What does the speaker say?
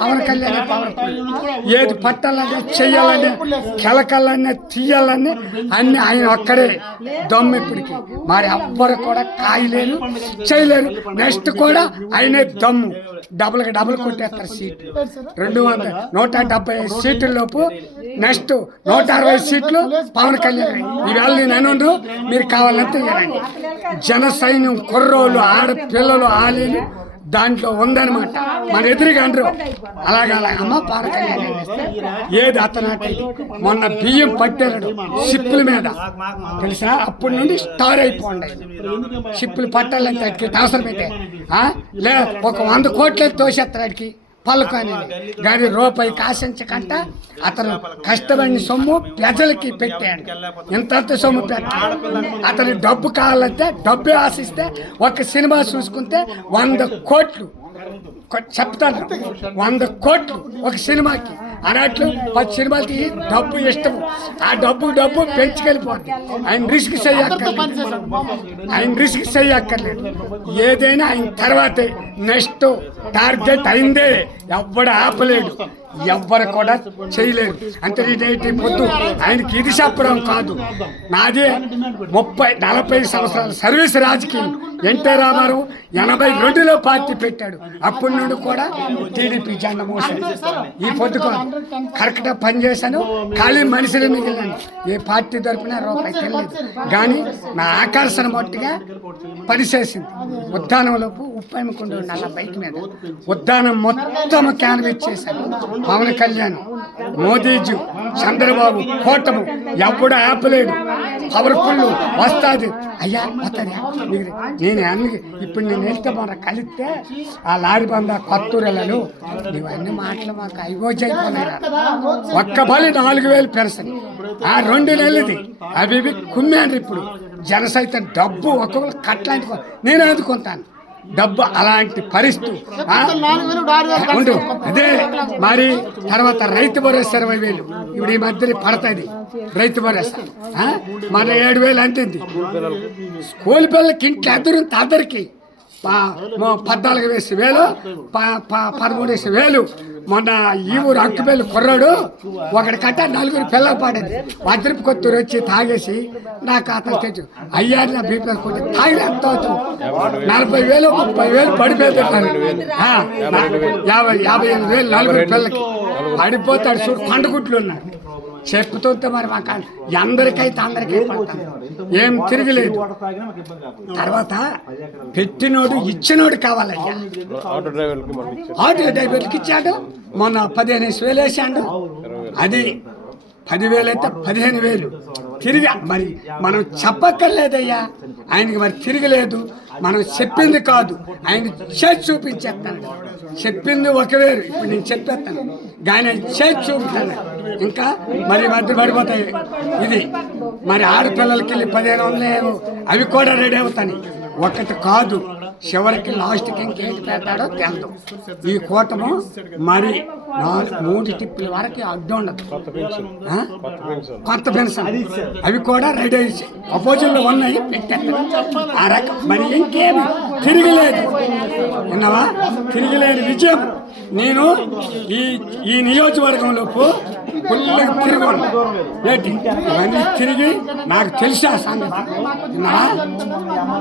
పవన్ కళ్యాణ్ ఏది పట్టాలని చెయ్యాలని కెలకాలని తీయాలని అన్ని ఆయన ఒక్కడే దమ్ము ఇప్పటికి మరి ఎవ్వరు కూడా కాయలేరు చేయలేరు. నెక్స్ట్ కూడా ఆయనే దమ్ము డబుల్ కొట్టేస్తారు సీట్లు 170 సీట్లలోపు నెక్స్ట్ 160 సీట్లు పవన్ కళ్యాణ్. ఈవేళ నేను అనుండు మీరు కావాలంటే జన సైన్యం కుర్రోళ్ళు ఆడపిల్లలు ఆలీలు దాంట్లో ఉందన్నమాట. మన ఎదురుగా అంటారు అలాగే అమ్మ పవన్ కళ్యాణ్ ఏది అతనాటి మొన్న బియ్యం పట్టాడు షిప్పుల మీద తెలుసా, అప్పటి నుండి స్టార్ అయిపోండి. షిప్పులు పట్టాలని అవసరం పెట్టే లే 100 కోట్లు తోసేస్తాడికి పలుకొని కానీ రూపాయి ఆశించకంట అతను కష్టపడిన సొమ్ము ప్రజలకి పెట్టాడు. ఇంతంత సొమ్ము పెట్టాడు. అతని డబ్బు కావాలంటే డబ్బే ఆశిస్తే ఒక సినిమా చూసుకుంటే 100 కోట్లు చెప్తాను. 100 కోట్లు ఒక సినిమాకి అన్నట్లు 10 సినిమాలకి డబ్బు ఇష్టము. ఆ డబ్బు పెంచుకెళ్ళిపోద్ది. ఆయన రిస్క్ చేయక్కర్లేదు. ఏదైనా ఆయన తర్వాతే నెక్స్ట్ టార్గెట్ అయిందే ఎవ్వడు ఆపలేడు, ఎవ్వరు కూడా చేయలేరు. అంటే ఇదేంటి పొద్దు ఆయనకి ఇది చెప్పడం కాదు. నాదే 30-40 సంవత్సరాల సర్వీస్ రాజకీయం. ఎన్టీ రామారావు 82లో పార్టీ పెట్టాడు. అప్పటి నుండి కూడా టీడీపీ జెండా మోసాను. ఈ పొద్దుకు కరెక్ట్గా పనిచేశాను. ఖాళీ మనుషులు మిగిలినాను. ఏ పార్టీ తరపున రూపాయి తెలియదు కానీ నా ఆకర్షణ మట్టుగా పనిచేసింది. ఉద్యానంలోపు ఉప్పైమకుండా నల్ల బైక్ మీద ఉద్యానం మొత్తం క్యాన్వేజ్ చేశాను. పవన్ కళ్యాణ్, మోదీజీ, చంద్రబాబు కూటము ఎప్పుడు ఆపలేడు. పవర్ఫుల్ వస్తుంది అయ్యా వస్తుందా నేను అన్ని ఇప్పుడు నేను వెళ్తే మన కలిస్తే ఆ లారీ బంద కొత్తూరెళ్ళలు ఇవన్నీ మాటలు మాకు అయిపోయి అయిపోయినాయి. ఒక్క బలి 4000 పెన్షన్ 2 నెలలది అవి కుమ్మాను. ఇప్పుడు జనసైతం డబ్బు ఒక్కొక్కరు కట్టలాంటి నేను అందుకుంటాను. డబ్బు అలాంటి పరిస్థితి ఉండు. అదే మరి తర్వాత రైతు భరోసా 20,000 ఇప్పుడు ఈ మధ్య పడుతుంది. రైతు భరోసా మన 7,000 అంటుంది. స్కూల్ పిల్లలకి ఇంట్లో అందరికి 14,000 13,000. మొన్న ఈ ఊరు అక్కుపల్లి కుర్రాడు ఒకటి కట్ట 4 పిల్లలు పాడేది. వజ్రపు కొత్తూరు వచ్చి తాగేసి నాకు అతను తెచ్చు అయ్యా నా బీపీ కొట్టి తాగి ఎంత అవుతుంది 40,000 30,000 పడిపోతాడు. 55,000 4 పిల్లలకి పడిపోతాడు. చూడు పండుగుట్లు ఉన్నాడు. చెప్పుతుంటే మరి మాకు అందరికీ పడతాను. ఏం తిరగలేదు. తర్వాత పెట్టినోడు ఇచ్చినోడు కావాలయ్యా. ఆటో డ్రైవర్కి ఇచ్చాడు. మొన్న 15,000 వేసాడు. అది 10,000 అయితే 15,000 తిరిగి మరి మనం చెప్పక్కర్లేదయ్యా. ఆయనకి మరి తిరగలేదు. మనం చెప్పింది కాదు, ఆయన చేసి చూపించేస్తాను. చెప్పింది 1,000 ఇప్పుడు నేను చెప్పేస్తాను కానీ చేసి చూపిస్తాను. ఇంకా మరి మధ్య పడిపోతాయి. ఇది మరి ఆడపిల్లలకి వెళ్ళి 1500 అవి కూడా రెడీ అవుతాయి. ఒకటి కాదు చివరికి లాస్ట్కి ఇంకేంటి పెడతాడో తెలదు. ఈ కూటము మరి 3 టిప్పుల వరకు అడ్డు ఉండదు. కొత్త పెన్షన్ అవి కూడా రెడీ అయ్యి అపోజిట్లో ఉన్నాయి పెట్టారు. ఆ రకం మరి ఇంకేమి తిరగలేదు. విన్నావా? తిరగలేని విజయం. నేను ఈ నియోజకవర్గంలోపు ఫుల్గా తిరిగి నాకు తెలిసి ఆ సంగతి. విన్నావా?